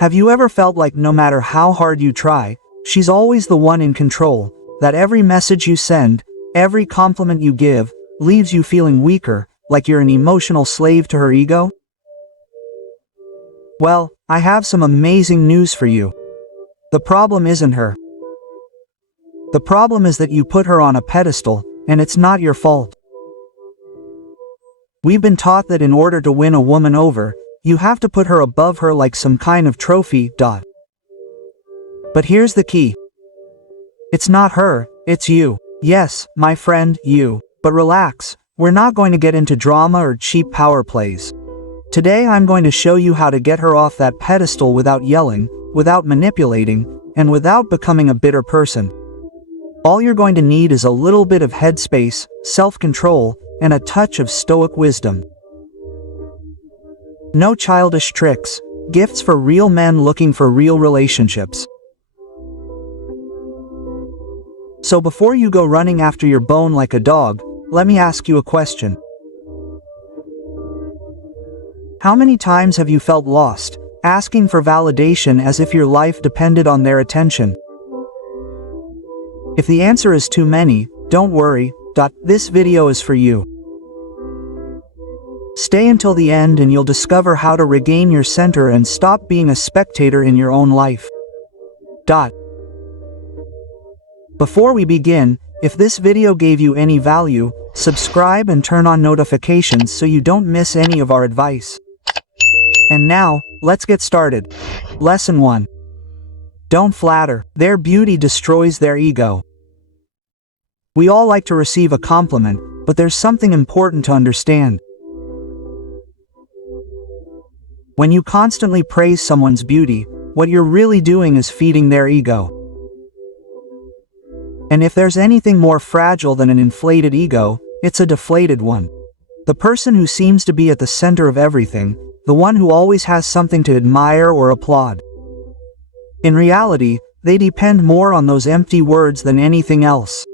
Have you ever felt like no matter how hard you try, she's always the one in control, that every message you send, every compliment you give, leaves you feeling weaker, like you're an emotional slave to her ego? Well, I have some amazing news for you. The problem isn't her. The problem is that you put her on a pedestal, and it's not your fault. We've been taught that in order to win a woman over, you have to put her above her like some kind of trophy. But here's the key. It's not her, it's you. Yes, my friend, you. But relax, we're not going to get into drama or cheap power plays. Today I'm going to show you how to get her off that pedestal without yelling, without manipulating, and without becoming a bitter person. All you're going to need is a little bit of headspace, self-control, and a touch of Stoic wisdom. No childish tricks, gifts for real men looking for real relationships. So before you go running after your bone like a dog, let me ask you a question. How many times have you felt lost, asking for validation as if your life depended on their attention? If the answer is too many, don't worry, this video is for you. Stay until the end and you'll discover how to regain your center and stop being a spectator in your own life. Before we begin, if this video gave you any value, subscribe and turn on notifications so you don't miss any of our advice. And now, let's get started. Lesson 1. Don't flatter. Their beauty destroys their ego. We all like to receive a compliment, but there's something important to understand. When you constantly praise someone's beauty, what you're really doing is feeding their ego. And if there's anything more fragile than an inflated ego, it's a deflated one. The person who seems to be at the center of everything, the one who always has something to admire or applaud. In reality, they depend more on those empty words than anything else.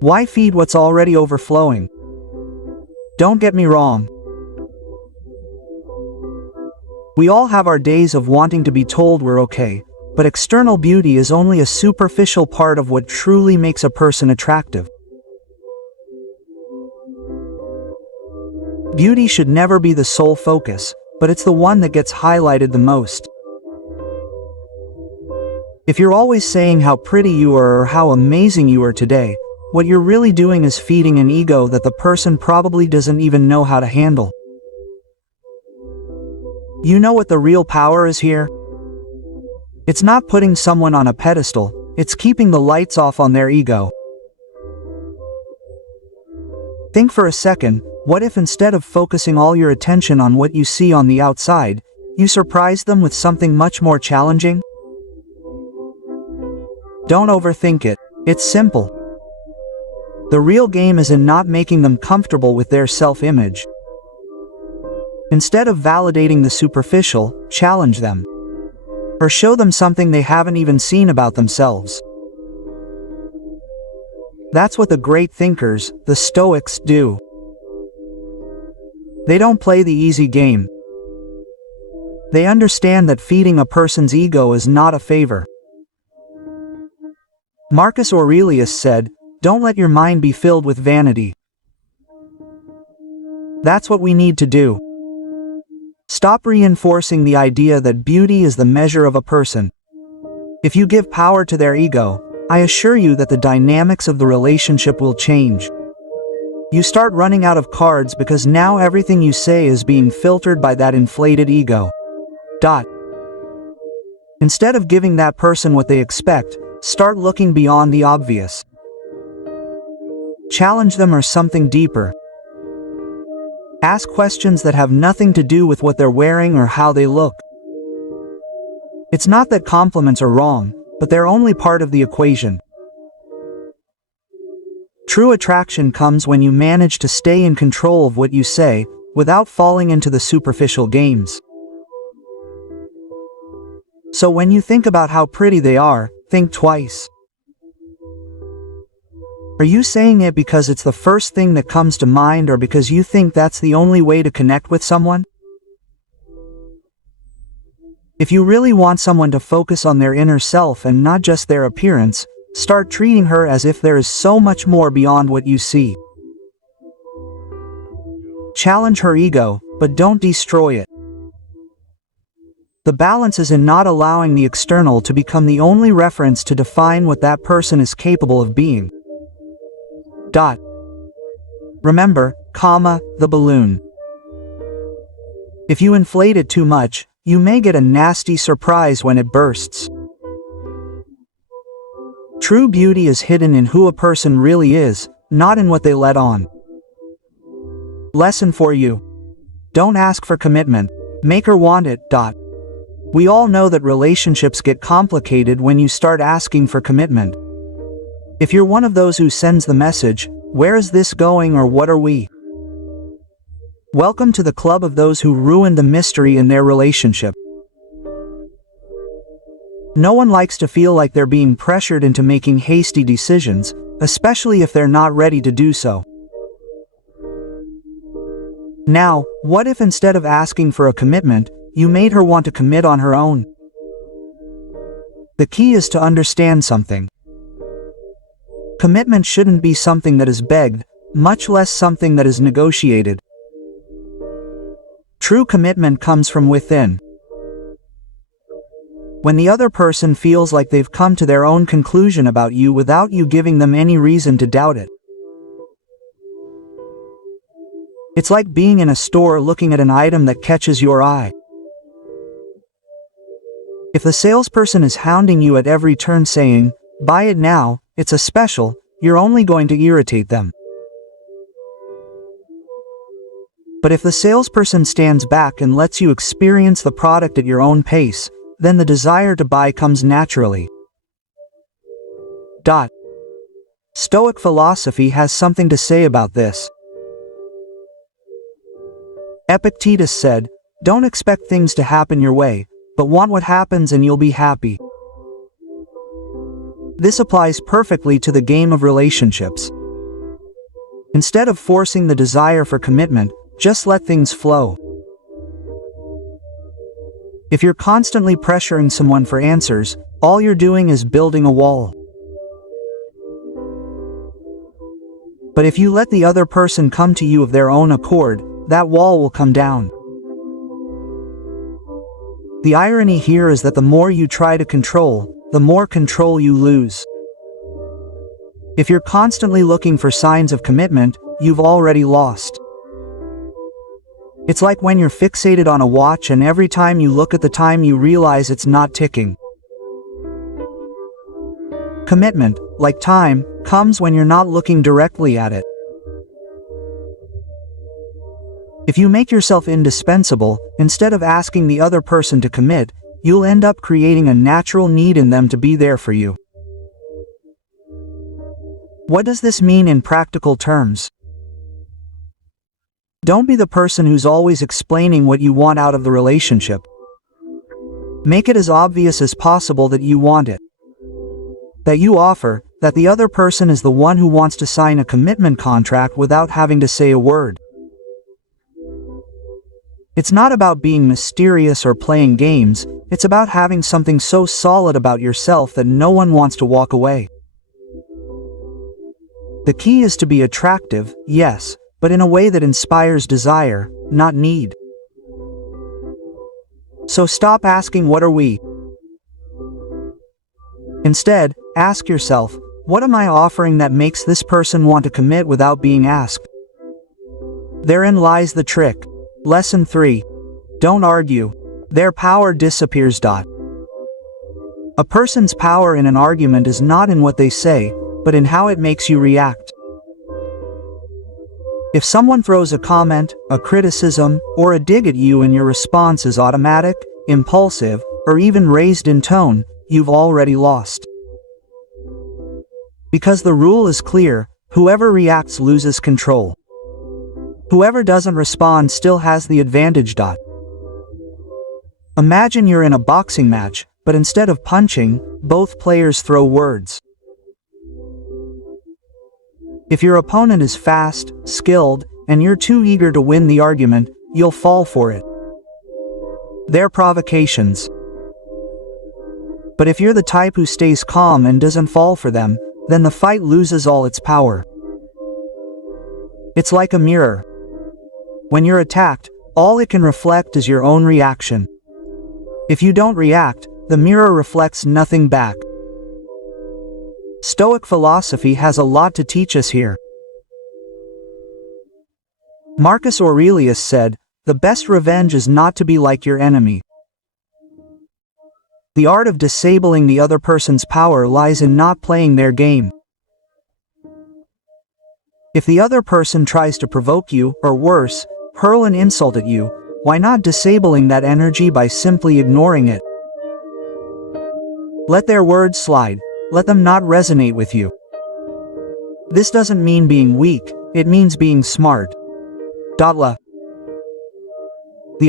Why feed what's already overflowing? Don't get me wrong. We all have our days of wanting to be told we're okay, but external beauty is only a superficial part of what truly makes a person attractive. Beauty should never be the sole focus, but it's the one that gets highlighted the most. If you're always saying how pretty you are or how amazing you are today, what you're really doing is feeding an ego that the person probably doesn't even know how to handle. You know what the real power is here? It's not putting someone on a pedestal, it's keeping the lights off on their ego. Think for a second, what if instead of focusing all your attention on what you see on the outside, you surprised them with something much more challenging? Don't overthink it, it's simple. The real game is in not making them comfortable with their self-image. Instead of validating the superficial, challenge them. Or show them something they haven't even seen about themselves. That's what the great thinkers, the Stoics, do. They don't play the easy game. They understand that feeding a person's ego is not a favor. Marcus Aurelius said, "Don't let your mind be filled with vanity." That's what we need to do. Stop reinforcing the idea that beauty is the measure of a person. If you give power to their ego, I assure you that the dynamics of the relationship will change. You start running out of cards because now everything you say is being filtered by that inflated ego. Instead of giving that person what they expect, start looking beyond the obvious. Challenge them or something deeper. Ask questions that have nothing to do with what they're wearing or how they look. It's not that compliments are wrong, but they're only part of the equation. True attraction comes when you manage to stay in control of what you say, without falling into the superficial games. So when you think about how pretty they are, think twice. Are you saying it because it's the first thing that comes to mind or because you think that's the only way to connect with someone? If you really want someone to focus on their inner self and not just their appearance, start treating her as if there is so much more beyond what you see. Challenge her ego, but don't destroy it. The balance is in not allowing the external to become the only reference to define what that person is capable of being. Remember, the balloon. If you inflate it too much, you may get a nasty surprise when it bursts. True beauty is hidden in who a person really is, not in what they let on. Lesson for you. Don't ask for commitment. Make her want it. We all know that relationships get complicated when you start asking for commitment. If you're one of those who sends the message, "Where is this going?" or "What are we?" Welcome to the club of those who ruined the mystery in their relationship. No one likes to feel like they're being pressured into making hasty decisions, especially if they're not ready to do so. Now, what if instead of asking for a commitment, you made her want to commit on her own? The key is to understand something. Commitment shouldn't be something that is begged, much less something that is negotiated. True commitment comes from within. When the other person feels like they've come to their own conclusion about you without you giving them any reason to doubt it. It's like being in a store looking at an item that catches your eye. If the salesperson is hounding you at every turn saying, "Buy it now, it's a special," you're only going to irritate them. But if the salesperson stands back and lets you experience the product at your own pace, then the desire to buy comes naturally. Stoic philosophy has something to say about this. Epictetus said, "Don't expect things to happen your way, but want what happens and you'll be happy." This applies perfectly to the game of relationships. Instead of forcing the desire for commitment, just let things flow. If you're constantly pressuring someone for answers, all you're doing is building a wall. But if you let the other person come to you of their own accord, that wall will come down. The irony here is that the more you try to control, the more control you lose. If you're constantly looking for signs of commitment, you've already lost. It's like when you're fixated on a watch and every time you look at the time you realize it's not ticking. Commitment, like time, comes when you're not looking directly at it. If you make yourself indispensable, instead of asking the other person to commit, you'll end up creating a natural need in them to be there for you. What does this mean in practical terms? Don't be the person who's always explaining what you want out of the relationship. Make it as obvious as possible that you want it. That you offer, that the other person is the one who wants to sign a commitment contract without having to say a word. It's not about being mysterious or playing games, it's about having something so solid about yourself that no one wants to walk away. The key is to be attractive, yes, but in a way that inspires desire, not need. So stop asking, "What are we?" Instead, ask yourself, what am I offering that makes this person want to commit without being asked? Therein lies the trick. Lesson 3. Don't argue. Their power disappears. A person's power in an argument is not in what they say, but in how it makes you react. If someone throws a comment, a criticism, or a dig at you and your response is automatic, impulsive, or even raised in tone, you've already lost. Because the rule is clear, whoever reacts loses control. Whoever doesn't respond still has the advantage. Imagine you're in a boxing match, but instead of punching, both players throw words. If your opponent is fast, skilled, and you're too eager to win the argument, you'll fall for it. Their provocations. But if you're the type who stays calm and doesn't fall for them, then the fight loses all its power. It's like a mirror. When you're attacked, all it can reflect is your own reaction. If you don't react, the mirror reflects nothing back. Stoic philosophy has a lot to teach us here. Marcus Aurelius said, "The best revenge is not to be like your enemy." The art of disabling the other person's power lies in not playing their game. If the other person tries to provoke you, or worse, hurl an insult at you, why not disabling that energy by simply ignoring it? Let their words slide. Let them not resonate with you. This doesn't mean being weak, it means being smart. The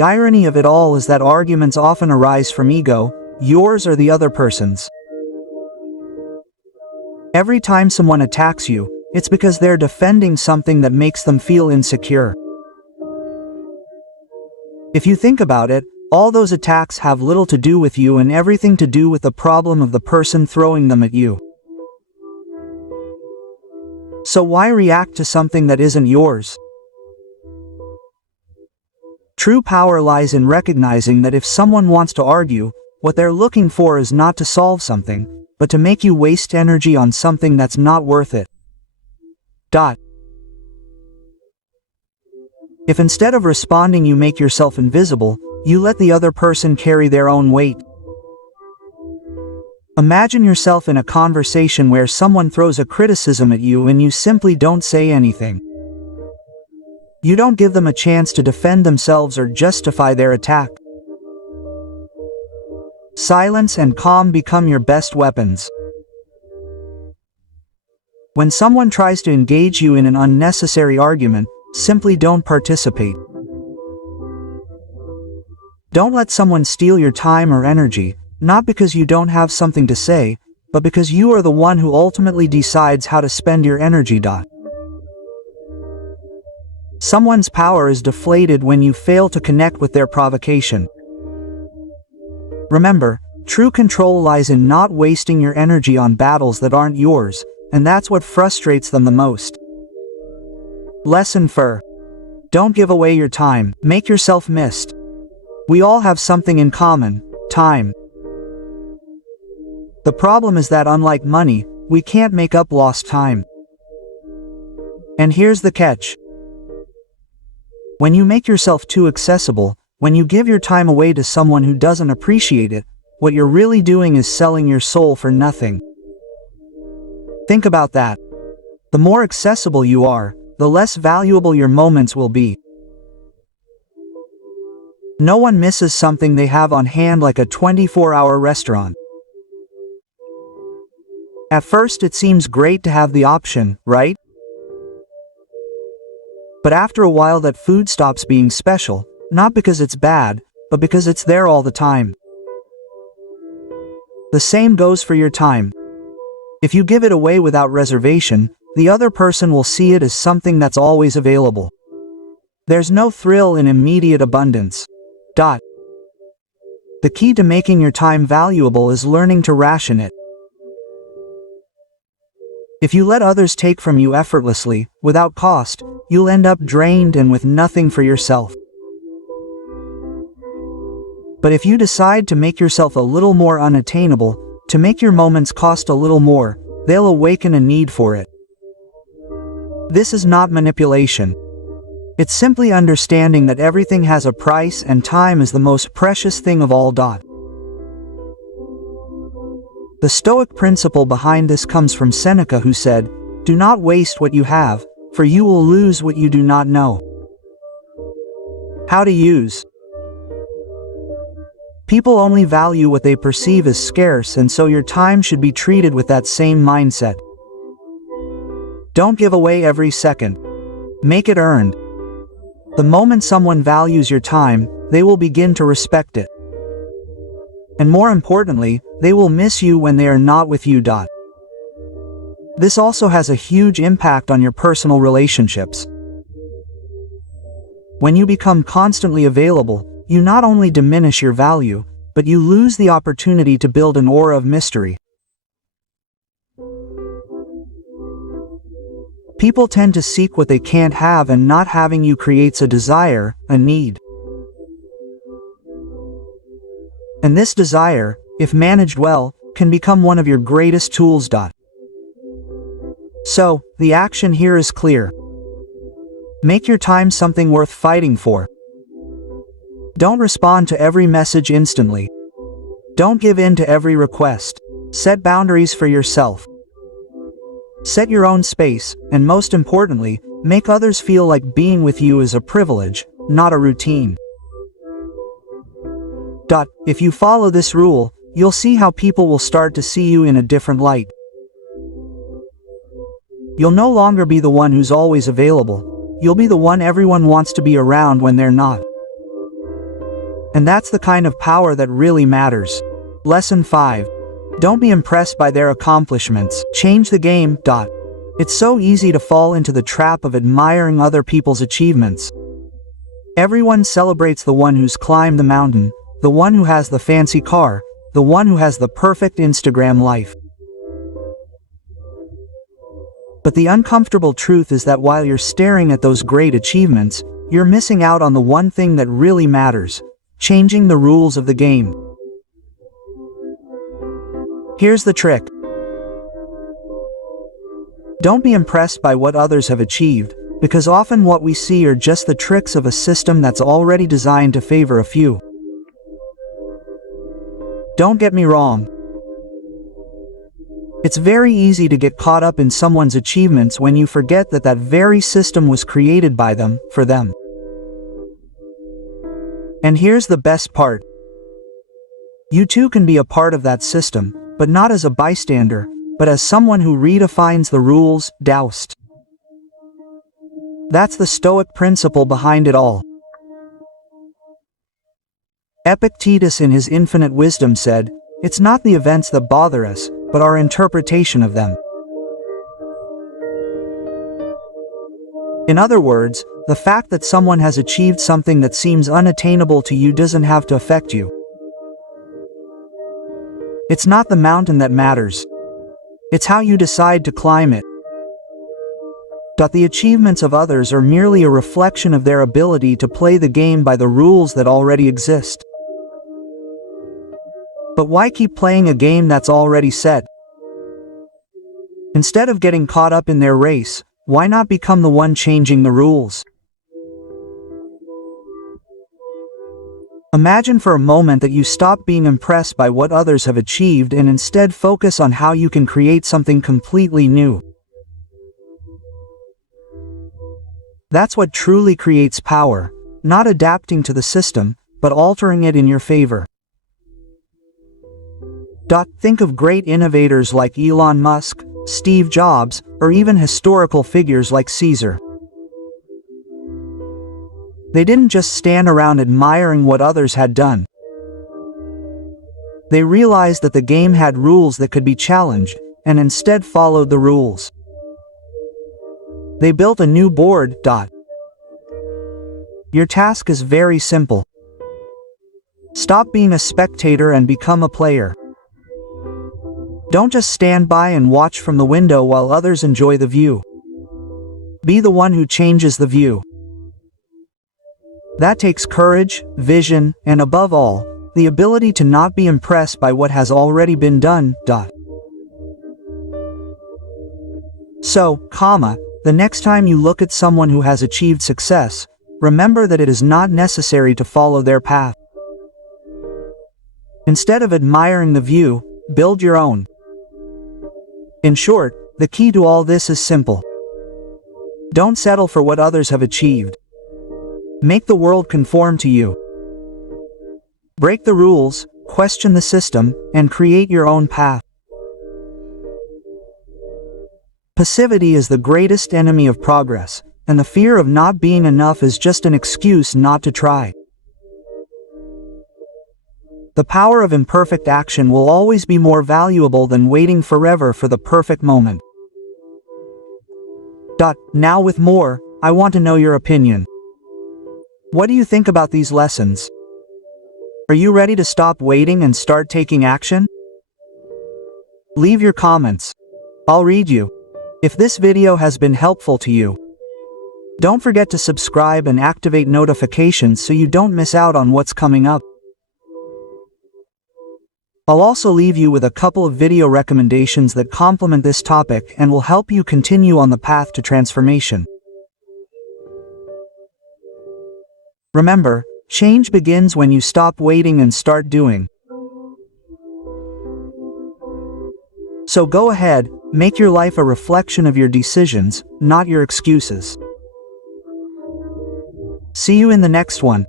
irony of it all is that arguments often arise from ego, yours or the other person's. Every time someone attacks you, it's because they're defending something that makes them feel insecure. If you think about it, all those attacks have little to do with you and everything to do with the problem of the person throwing them at you. So why react to something that isn't yours? True power lies in recognizing that if someone wants to argue, what they're looking for is not to solve something, but to make you waste energy on something that's not worth it. If instead of responding you make yourself invisible, you let the other person carry their own weight. Imagine yourself in a conversation where someone throws a criticism at you and you simply don't say anything. You don't give them a chance to defend themselves or justify their attack. Silence and calm become your best weapons. When someone tries to engage you in an unnecessary argument, simply don't participate. Don't let someone steal your time or energy, not because you don't have something to say, but because you are the one who ultimately decides how to spend your energy. Someone's power is deflated when you fail to connect with their provocation. Remember, true control lies in not wasting your energy on battles that aren't yours, and that's what frustrates them the most. Lesson 4. Don't give away your time, make yourself missed. We all have something in common: time. The problem is that unlike money, we can't make up lost time. And here's the catch. When you make yourself too accessible, when you give your time away to someone who doesn't appreciate it, what you're really doing is selling your soul for nothing. Think about that. The more accessible you are, the less valuable your moments will be. No one misses something they have on hand like a 24-hour restaurant. At first it seems great to have the option, right? But after a while that food stops being special, not because it's bad, but because it's there all the time. The same goes for your time. If you give it away without reservation, the other person will see it as something that's always available. There's no thrill in immediate abundance. The key to making your time valuable is learning to ration it. If you let others take from you effortlessly, without cost, you'll end up drained and with nothing for yourself. But if you decide to make yourself a little more unattainable, to make your moments cost a little more, they'll awaken a need for it. This is not manipulation. It's simply understanding that everything has a price and time is the most precious thing of all. The Stoic principle behind this comes from Seneca, who said, "Do not waste what you have, for you will lose what you do not know." How to use. People only value what they perceive as scarce, and so your time should be treated with that same mindset. Don't give away every second. Make it earned. The moment someone values your time, they will begin to respect it. And more importantly, they will miss you when they are not with you. This also has a huge impact on your personal relationships. When you become constantly available, you not only diminish your value, but you lose the opportunity to build an aura of mystery. People tend to seek what they can't have, and not having you creates a desire, a need. And this desire, if managed well, can become one of your greatest tools. So, the action here is clear. Make your time something worth fighting for. Don't respond to every message instantly. Don't give in to every request. Set boundaries for yourself. Set your own space, and most importantly, make others feel like being with you is a privilege, not a routine. If you follow this rule, you'll see how people will start to see you in a different light. You'll no longer be the one who's always available. You'll be the one everyone wants to be around when they're not. And that's the kind of power that really matters. Lesson 5. Don't be impressed by their accomplishments. Change the game. It's so easy to fall into the trap of admiring other people's achievements. Everyone celebrates the one who's climbed the mountain, the one who has the fancy car, the one who has the perfect Instagram life. But the uncomfortable truth is that while you're staring at those great achievements, you're missing out on the one thing that really matters: changing the rules of the game. Here's the trick. Don't be impressed by what others have achieved, because often what we see are just the tricks of a system that's already designed to favor a few. Don't get me wrong. It's very easy to get caught up in someone's achievements when you forget that that very system was created by them, for them. And here's the best part. You too can be a part of that system, but not as a bystander, but as someone who redefines the rules. Doused. That's the Stoic principle behind it all. Epictetus in his infinite wisdom said, "It's not the events that bother us, but our interpretation of them." In other words, the fact that someone has achieved something that seems unattainable to you doesn't have to affect you. It's not the mountain that matters. It's how you decide to climb it. The achievements of others are merely a reflection of their ability to play the game by the rules that already exist. But why keep playing a game that's already set? Instead of getting caught up in their race, why not become the one changing the rules? Imagine for a moment that you stop being impressed by what others have achieved and instead focus on how you can create something completely new. That's what truly creates power, not adapting to the system, but altering it in your favor. Think of great innovators like Elon Musk, Steve Jobs, or even historical figures like Caesar. They didn't just stand around admiring what others had done. They realized that the game had rules that could be challenged, and instead followed the rules. They built a new board. Your task is very simple. Stop being a spectator and become a player. Don't just stand by and watch from the window while others enjoy the view. Be the one who changes the view. That takes courage, vision, and above all, the ability to not be impressed by what has already been done. So, the next time you look at someone who has achieved success, remember that it is not necessary to follow their path. Instead of admiring the view, build your own. In short, the key to all this is simple. Don't settle for what others have achieved. Make the world conform to you. Break the rules, question the system, and create your own path. Passivity is the greatest enemy of progress, and the fear of not being enough is just an excuse not to try. The power of imperfect action will always be more valuable than waiting forever for the perfect moment. Now with more, I want to know your opinion. What do you think about these lessons? Are you ready to stop waiting and start taking action? Leave your comments. I'll read you. If this video has been helpful to you, don't forget to subscribe and activate notifications so you don't miss out on what's coming up. I'll also leave you with a couple of video recommendations that complement this topic and will help you continue on the path to transformation. Remember, change begins when you stop waiting and start doing. So go ahead, make your life a reflection of your decisions, not your excuses. See you in the next one.